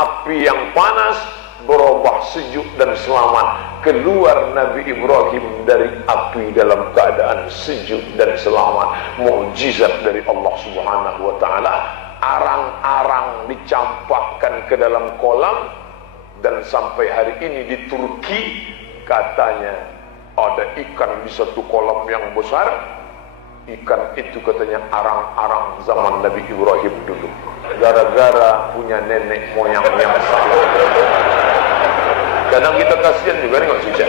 api yang panas berubah sejuk dan selamat. Keluar Nabi Ibrahim dari api dalam keadaan sejuk dan selamat. Mukjizat dari Allah Subhanahu wa taala. Arang-arang dicampakkan ke dalam kolam, dan sampai hari ini di Turki katanya ada ikan di satu kolam yang besar. Ikan itu katanya arang-arang zaman Nabi Ibrahim dulu, gara-gara punya nenek moyang yang salah. Kadang kita kasihan juga nih kok cicak.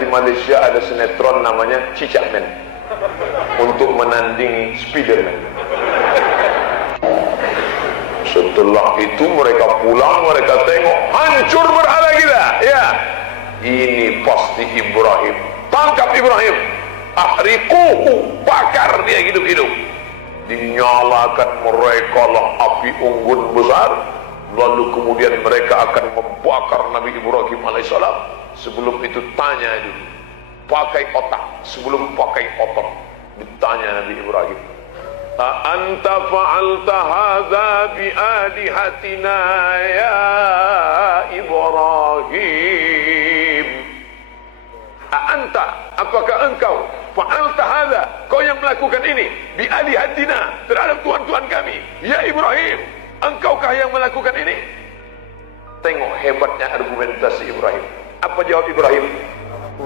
Di Malaysia ada sinetron namanya Cicak Men, untuk menandingi Spiderman. Setelah itu mereka pulang, mereka tengok hancur berhala kita. Ya, ini pasti Ibrahim. Tangkap Ibrahim, ahriquhu, bakar dia hidup-hidup. Dinyalakan mereka lah api unggun besar. Lalu kemudian mereka akan membakar Nabi Ibrahim alaihissalam. Sebelum itu tanya dulu, pakai otak sebelum pakai otot. Ditanya Nabi Ibrahim, a'anta fa'alta hadza bi alihatina ya Ibrahim? A'anta, apakah engkau fa'alta hadza, kau yang melakukan ini bi alihatina, terhadap tuhan-tuhan kami, ya Ibrahim? Engkaukah yang melakukan ini? Tengok hebatnya argumentasi Ibrahim. Apa jawab Ibrahim?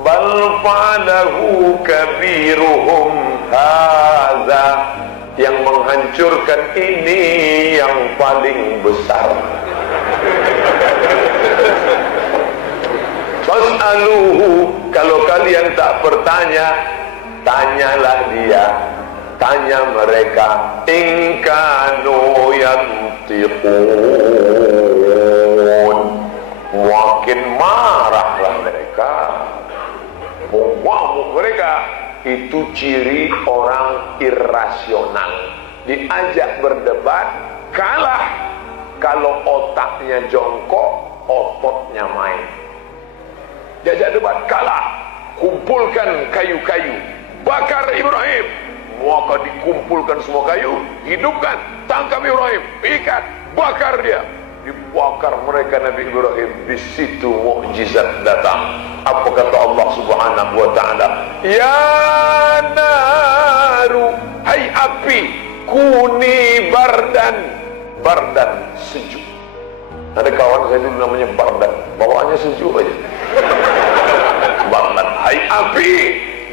Bal fa'alahu kabiruhum hadza, yang menghancurkan ini yang paling besar. Fas'aluhu, kalau kalian tak bertanya, tanyalah dia. Tanya mereka, in kanu yantiqun. Makin marahlah mereka, mengamuk mereka. Itu ciri orang irrasional. Diajak berdebat, kalah. Kalau otaknya jongkok, ototnya main. Diajak debat, kalah. Kumpulkan kayu-kayu, bakar Ibrahim. Maka dikumpulkan semua kayu, hidupkan, tangkap Ibrahim, ikat, bakar dia. Dibakar mereka Nabi Ibrahim. Di situ mukjizat datang. Apa kata Allah Subhanahu wa taala? Ya naru, hai api, kuni bardan. Bardan, sejuk. Ada kawan saya dulu namanya Bardan, bawaannya sejuk aja. Bardan, hai api,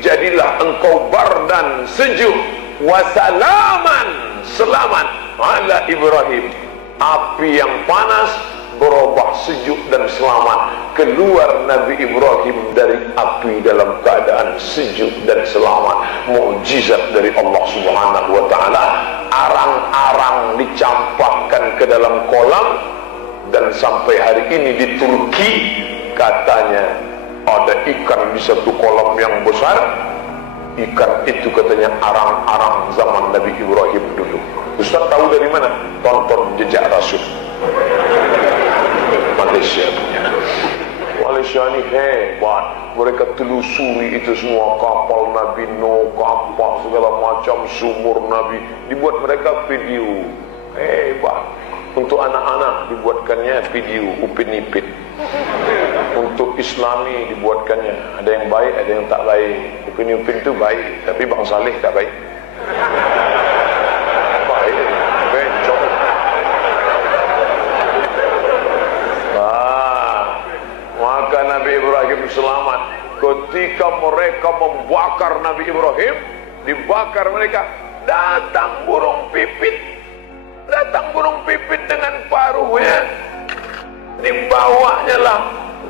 jadilah engkau bardan, sejuk, wasalaman, selamat, ala Ibrahim. Api yang panas berubah sejuk dan selamat. Keluar Nabi Ibrahim dari api dalam keadaan sejuk dan selamat. Mukjizat dari Allah Subhanahu wa taala. Arang-arang dicampakkan ke dalam kolam, dan sampai hari ini di Turki katanya ada ikan di satu kolam yang besar. Ikan itu katanya arang-arang zaman Nabi Ibrahim dulu. Ustaz tahu dari mana? Tonton Jejak Rasul. Malaysia punya. Malaysia ini hebat. Mereka telusuri itu semua, kapal Nabi Nuh, kapal segala macam, sumur Nabi. Dibuat mereka video. Hebat. Untuk anak-anak dibuatkannya video Upin Ipin. Untuk Islami dibuatkannya. Ada yang baik, ada yang tak baik. Upin Ipin itu baik, tapi Bang Saleh tak baik. Baik, bencong. Maka Nabi Ibrahim selamat. Ketika mereka membakar Nabi Ibrahim, dibakar mereka, datang burung pipit. Datang burung pipit dengan paruhnya. Dibawanya lah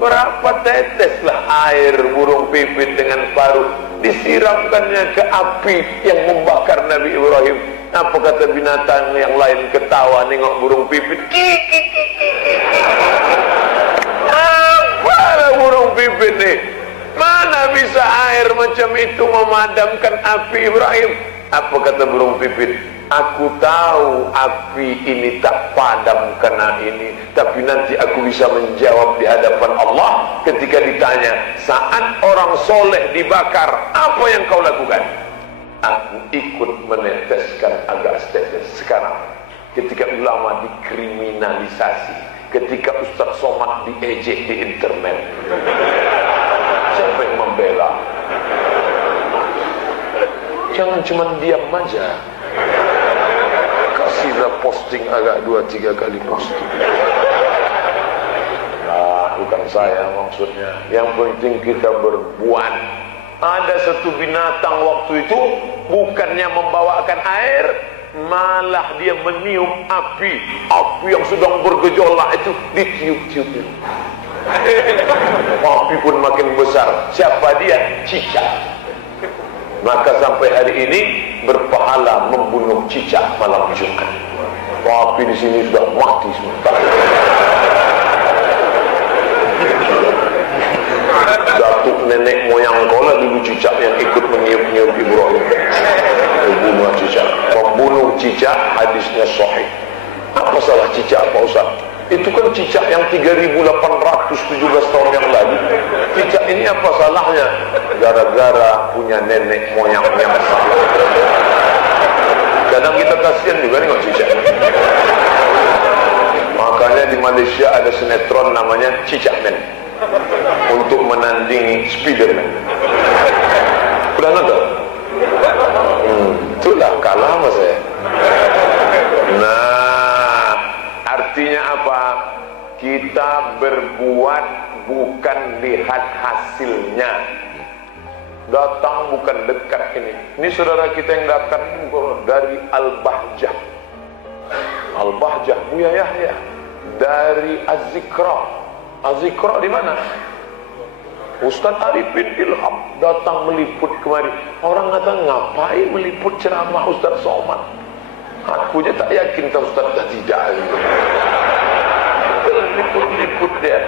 berapa tetes lah air burung pipit dengan paruh. Disiramkannya ke api yang membakar Nabi Ibrahim. Apa kata binatang yang lain ketawa nengok burung pipit? Apalah burung pipit nih? Mana bisa air macam itu memadamkan api Ibrahim? Apa kata burung pipit? Aku tahu api ini tak padam kena ini, tapi nanti aku bisa menjawab di hadapan Allah ketika ditanya, saat orang soleh dibakar, apa yang kau lakukan? Aku ikut meneteskan agak tetes. Sekarang ketika ulama dikriminalisasi, ketika Ustadz Somad diejek di internet. Siapa yang membela? Jangan cuma diam aja, kasihlah posting agak 2-3 kali posting. Nah, bukan saya maksudnya. Yang penting kita berbuat. Ada satu binatang waktu itu bukannya membawakan air, malah dia meniup api yang sedang bergejolak itu ditiup-tiupnya. Api pun makin besar. Siapa dia? Cicak. Maka sampai hari ini berpahala membunuh cicak malam Jumat. Tapi di sini sudah mati sementara. Datuk nenek moyang kau lah dulu cicak yang ikut meniup-niup Ibrahim. Membunuh cicak. Membunuh cicak hadisnya sahih. Apa salah cicak Pak Ustaz? Itu kan cicak yang 3.817 tahun yang lalu. Cicak ini apa salahnya? Gara-gara punya nenek moyang yang salah. Kadang kita kasihan juga nih cicak. Makanya di Malaysia ada sinetron namanya Cicak Men, untuk menandingi Spiderman. Udah nonton? Itulah kalah sama saya. Nah, artinya apa? Kita berbuat bukan lihat hasilnya. Datang bukan dekat ini. Ini saudara kita yang datang dari Al-Bahjah. Al-Bahjah, Buya Yahya. Dari Az-Zikra. Az-Zikra di mana? Ustaz Arifin Ilham datang meliput kemari. Orang kata, ngapain meliput ceramah Ustaz Somad? Aku je tak yakin tak Ustaz dah tidak. Liput-liput dia.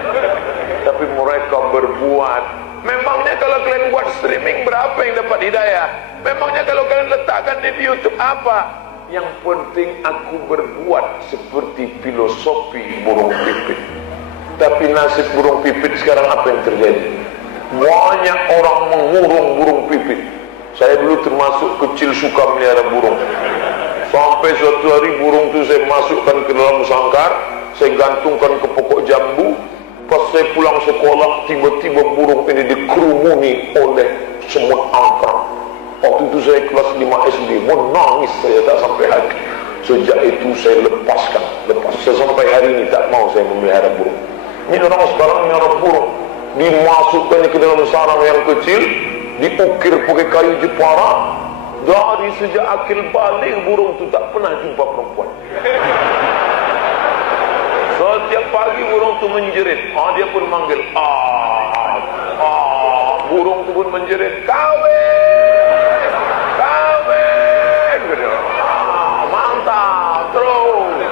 Tapi mereka berbuat. Memangnya kalau kalian buat streaming berapa yang dapat hidayah? Memangnya kalau kalian letakkan di YouTube apa? Yang penting aku berbuat seperti filosofi burung pipit. Tapi nasib burung pipit sekarang apa yang terjadi? Banyak orang mengurung burung pipit. Saya dulu termasuk kecil suka melihara burung. Sampai suatu hari burung itu saya masukkan ke dalam sangkar, saya gantungkan ke pokok jambu. Pas saya pulang sekolah, tiba-tiba burung ini dikerumuni oleh semut angkrang. Waktu itu saya kelas 5 SD, menangis saya tak sampai hati. Sejak itu saya lepas. Saya sampai hari ini tak mau saya memelihara burung. Ini orang sekarang melihara burung, dimasukkannya ke dalam sarang yang kecil, diukir pakai kayu Jepara. Dari sejak akil balik burung itu tak pernah jumpa perempuan. Setiap pagi burung itu menjerit. Dia pun manggil. Burung itu pun menjerit. Kawin! Kawin! Mantap! Terus.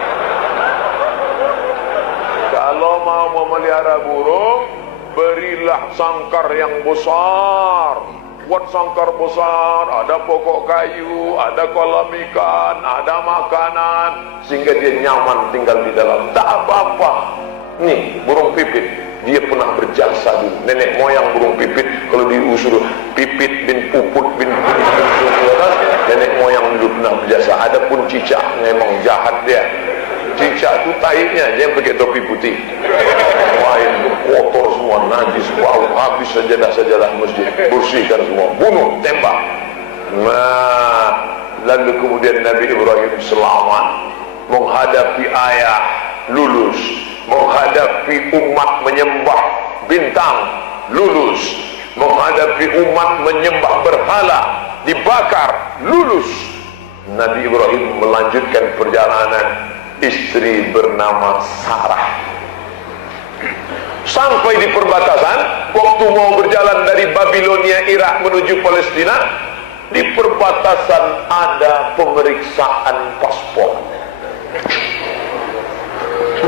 Kalau mau memelihara burung, berilah sangkar yang besar. Buat sangkar besar, ada pokok kayu, ada kolam ikan, ada makanan, sehingga dia nyaman tinggal di dalam. Tak apa-apa. Nih, burung pipit, dia pernah berjasa dulu. Nenek moyang burung pipit, kalau diusur Pipit bin Puput bin nenek moyang dulu pernah berjasa. Adapun cicak, memang jahat dia. Cicak itu taiknya, dia pakai topi putih. Lain itu kotor semua, najis, bau, habis sajadah-sajadah masjid, bersihkan semua, bunuh, tembak. Nah, lalu kemudian Nabi Ibrahim selamat menghadapi ayah, lulus, menghadapi umat menyembah bintang, lulus, menghadapi umat menyembah berhala, dibakar, lulus. Nabi Ibrahim melanjutkan perjalanan. Istri bernama Sarah. Sampai di perbatasan, waktu mau berjalan dari Babilonia, Irak menuju Palestina, di perbatasan ada pemeriksaan paspor.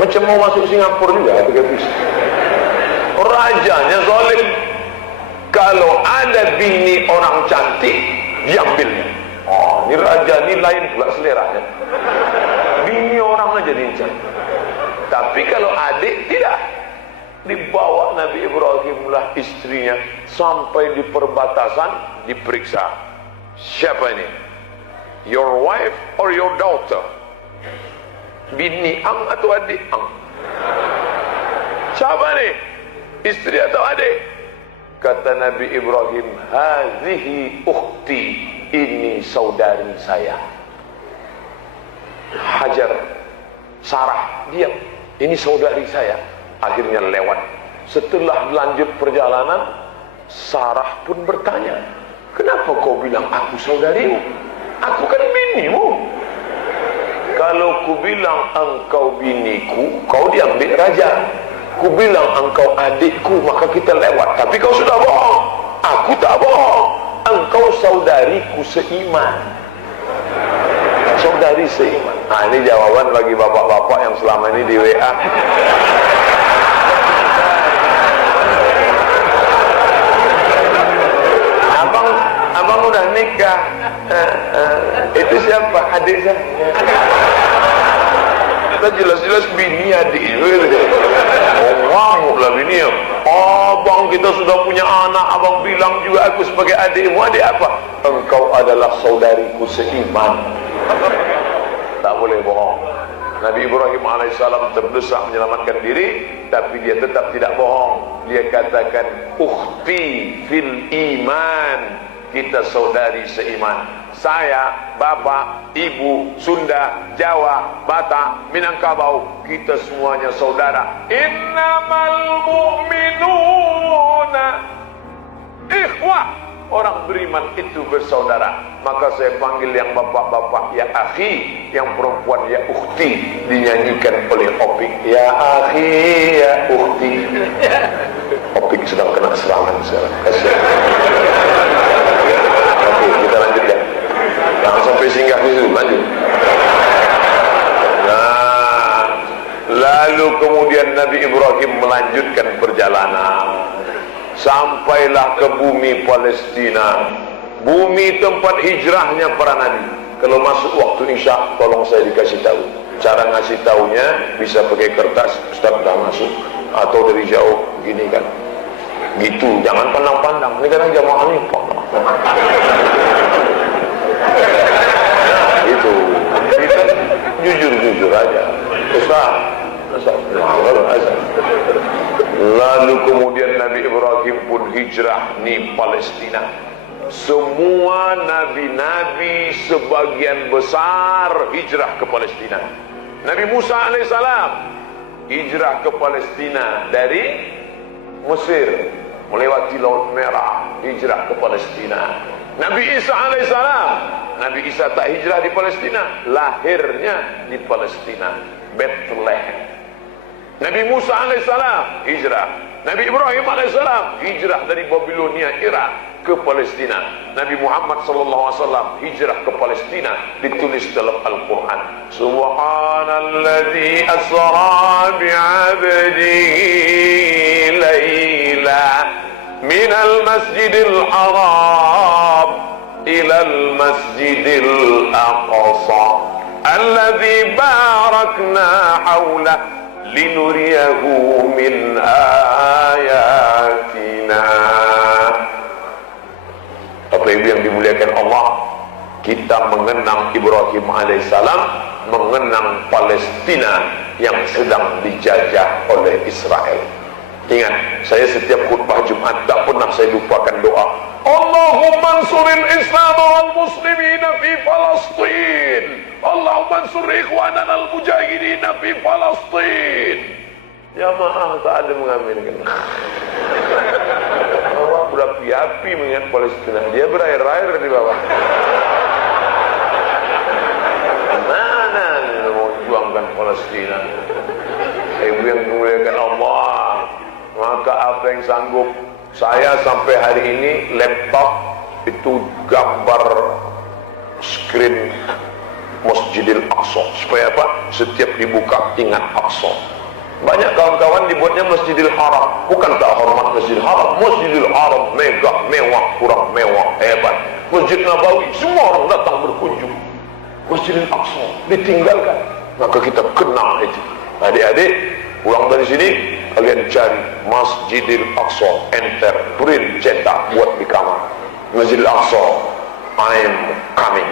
Macam mau masuk Singapura juga, rajanya zalim. Kalau ada bini orang cantik, diambilnya. Ini raja, ini lain pula seleranya. Bini orang aja diincar. Tapi kalau adik tidak. Dibawa Nabi Ibrahim lah istrinya sampai di perbatasan, diperiksa. Siapa ini? Your wife or your daughter? Bini ang atau adik ang? Siapa nih? Istri atau adik? Kata Nabi Ibrahim, hazihi ukhti, ini saudari saya. Hajar, Sarah, diam, ini saudari saya. Akhirnya lewat. Setelah lanjut perjalanan, Sarah pun bertanya, kenapa kau bilang aku saudarimu? Aku kan binimu. Kalau ku bilang engkau biniku, kau diambil raja. Ku bilang engkau adikku, maka kita lewat. Tapi kau sudah bohong. Aku tak bohong. Engkau saudariku seiman. Saudari seiman. Nah, ini jawaban bagi bapak-bapak yang selama ini di WA. Abang udah nikah. Itu siapa? Adik saya. Kita jelas-jelas bini adik. Oh, ngamuk lah bini. Abang, kita sudah punya anak. Abang bilang juga aku sebagai adikmu. Adik apa? Engkau adalah saudariku seiman. Tak boleh bohong. Nabi Ibrahim alaihissalam terdesak menyelamatkan diri, tapi dia tetap tidak bohong. Dia katakan, ukhti fil iman, kita saudari seiman. Saya, bapak, ibu, Sunda, Jawa, Batak, Minangkabau, kita semuanya saudara. Innamal mu'minuna ikhwah. Orang beriman itu bersaudara. Maka saya panggil yang bapak-bapak ya akhi, yang perempuan ya ukhti, dinyanyikan oleh Opik. Ya akhi, ya ukhti. Opik sedang kena serangan sekarang. Kasihan. Oke, kita lanjut ya. Jangan sampai singgah di situ, lanjut. Nah, lalu kemudian Nabi Ibrahim melanjutkan perjalanan. Sampailah ke bumi Palestina, bumi tempat hijrahnya para nabi. Kalau masuk waktu Isya, tolong saya dikasih tahu. Cara ngasih tahunya bisa pakai kertas, Ustaz dah masuk, atau dari jauh gini kan. Gitu, jangan pandang-pandang. Ini kadang jamaah ini nah, itu. Kita jujur-jujur aja. Ustaz, lalu kemudian Nabi Ibrahim pun hijrah di Palestina. Semua nabi-nabi sebagian besar hijrah ke Palestina. Nabi Musa alaihissalam hijrah ke Palestina dari Mesir, melewati Laut Merah, hijrah ke Palestina. Nabi Isa alaihissalam, Nabi Isa tak hijrah di Palestina, lahirnya di Palestina, Bethlehem. Nabi Musa alaihissalam hijrah. Nabi Ibrahim alaihissalam hijrah dari Babilonia, Irak ke Palestina. Nabi Muhammad sallallahu alaihi wasallam hijrah ke Palestina, ditulis dalam Al-Quran. Subhanalladzi asra bi'abdihi layla minal masjidil haram ilal masjidil aqsa alladzi barakna hawlah linuriyahu min ayatina. Bapak Ibu yang dimuliakan Allah, kita mengenang Ibrahim alaihissalam, mengenang Palestina yang sedang dijajah oleh Israel. Ingat, saya setiap khutbah Jumat tak pernah saya lupakan doa, Allahumma ansuril Islam wal muslimin fi Palestin. Allahumma ansur ikhwanana al-mujahidin fi Palestin. Jamaah tak ada mengaminkan. Allah berapi-api mengingat Palestina. Dia berair-air di bawah. Mana mau juangkan Palestina? Ibu yang dimuliakan Allah, maka apa yang sanggup, saya sampai hari ini laptop itu gambar screen Masjidil Aqsa, supaya apa? Setiap dibuka ingat Aqsa. Banyak kawan-kawan dibuatnya Masjidil Haram, bukan tak hormat Masjidil Haram. Masjidil Haram megah, mewah, kurang mewah, hebat. Masjid Nabawi semua orang datang berkunjung. Masjidil Aqsa ditinggalkan, maka kita kenal itu. Adik-adik pulang dari sini, kalian cari Masjidil Aqsa, enter, print, cetak, buat di kamar. Masjidil Aqsa, I am coming.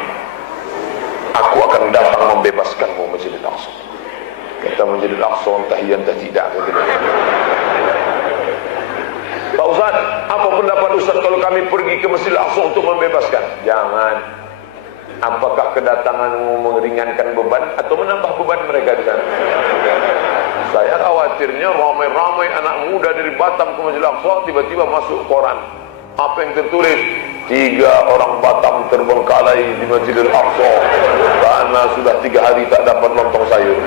Aku akan datang membebaskanmu Masjidil Aqsa. Kata Masjidil Aqsa tahiyan tak tidak. Pak Ustaz, apa pendapat Ustaz kalau kami pergi ke Masjidil Aqsa untuk membebaskan? Jangan. Apakah kedatanganmu meringankan beban atau menambah beban mereka di sana? Saya khawatirnya ramai-ramai anak muda dari Batam ke Masjidil Aqsa tiba-tiba masuk koran. Apa yang tertulis? 3 orang Batam terbengkalai di Masjidil Aqsa karena sudah 3 hari tak dapat lontong sayur.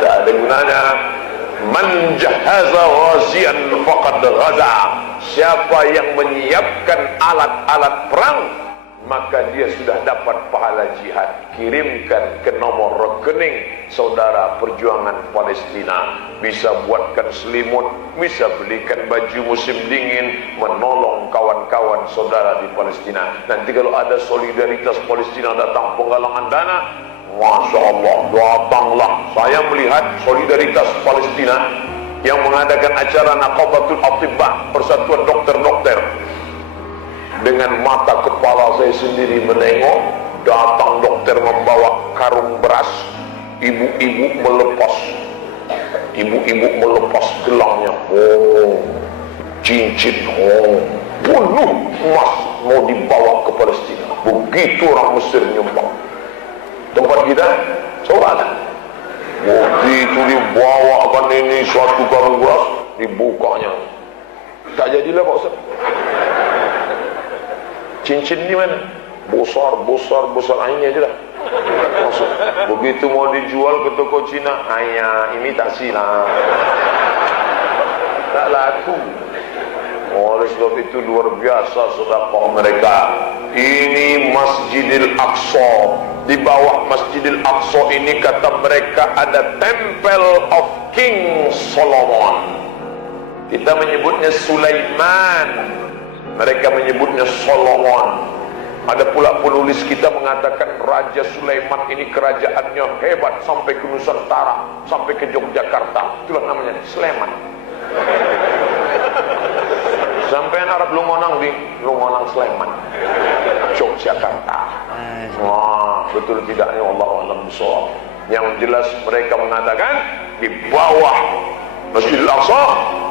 Tak ada gunanya. Man jahaza ghazian faqad ghaza. Siapa yang menyiapkan alat-alat perang, maka dia sudah dapat pahala jihad. Kirimkan ke nomor rekening saudara perjuangan Palestina. Bisa buatkan selimut, bisa belikan baju musim dingin, menolong kawan-kawan saudara di Palestina. Nanti kalau ada solidaritas Palestina datang penggalangan dana, Masya Allah, datanglah. Saya melihat solidaritas Palestina yang mengadakan acara Naqabatul Atibah, Persatuan Dokter-Dokter. Dengan mata kepala saya sendiri menengok, datang dokter membawa karung beras, ibu-ibu melepas gelangnya, cincin, penuh emas mau dibawa ke Palestina. Begitu orang Mesir nyumbang. Tempat kita sholat, begitu dibawakan ini suatu karung beras, dibukanya tak jadilah Pak Ustaz. Cincin ni mana? Besar ini aja dah. Maksud, begitu mau dijual ke toko Cina, imitasi lah, tak laku. Oleh sebab itu luar biasa sedekah mereka. Ini Masjidil Aqsa. Di bawah Masjidil Aqsa ini kata mereka ada Temple of King Solomon. Kita menyebutnya Sulaiman, mereka menyebutnya Solomon. Ada pula penulis kita mengatakan Raja Sulaiman ini kerajaannya hebat sampai ke Nusantara, sampai ke Yogyakarta. Itulah namanya Sleman. Sampai Arab Lungonang di Lungonang Sleman, Yogyakarta. Wah, betul tidaknya Allah alam bisawab. Yang jelas mereka mengatakan di bawah Masjidil Aqsa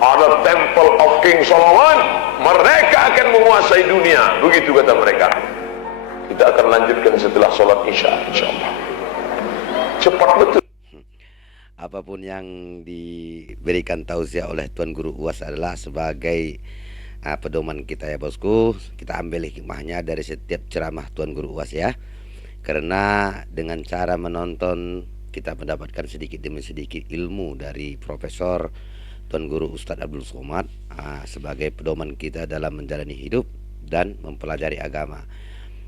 ada Temple of King Solomon. Mereka akan menguasai dunia. Begitu kata mereka. Kita akan lanjutkan setelah sholat Isya, insyaallah. Cepat betul. Apapun yang diberikan tausiah oleh Tuan Guru UAS adalah sebagai pedoman kita ya bosku. Kita ambil hikmahnya dari setiap ceramah Tuan Guru UAS ya. Karena dengan cara menonton kita mendapatkan sedikit demi sedikit ilmu dari Profesor Tuan Guru Ustadz Abdul Somad sebagai pedoman kita dalam menjalani hidup dan mempelajari agama.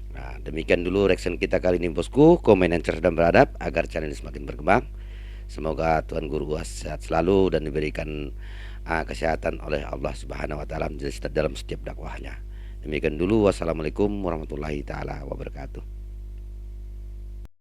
Nah, demikian dulu reaction kita kali ini bosku. Komen yang cerdas dan beradab agar channel ini semakin berkembang. Semoga Tuan Guru UAS sehat selalu dan diberikan kesehatan oleh Allah Subhanahu wa taala dalam setiap dakwahnya. Demikian dulu, wassalamualaikum warahmatullahi taala wabarakatuh.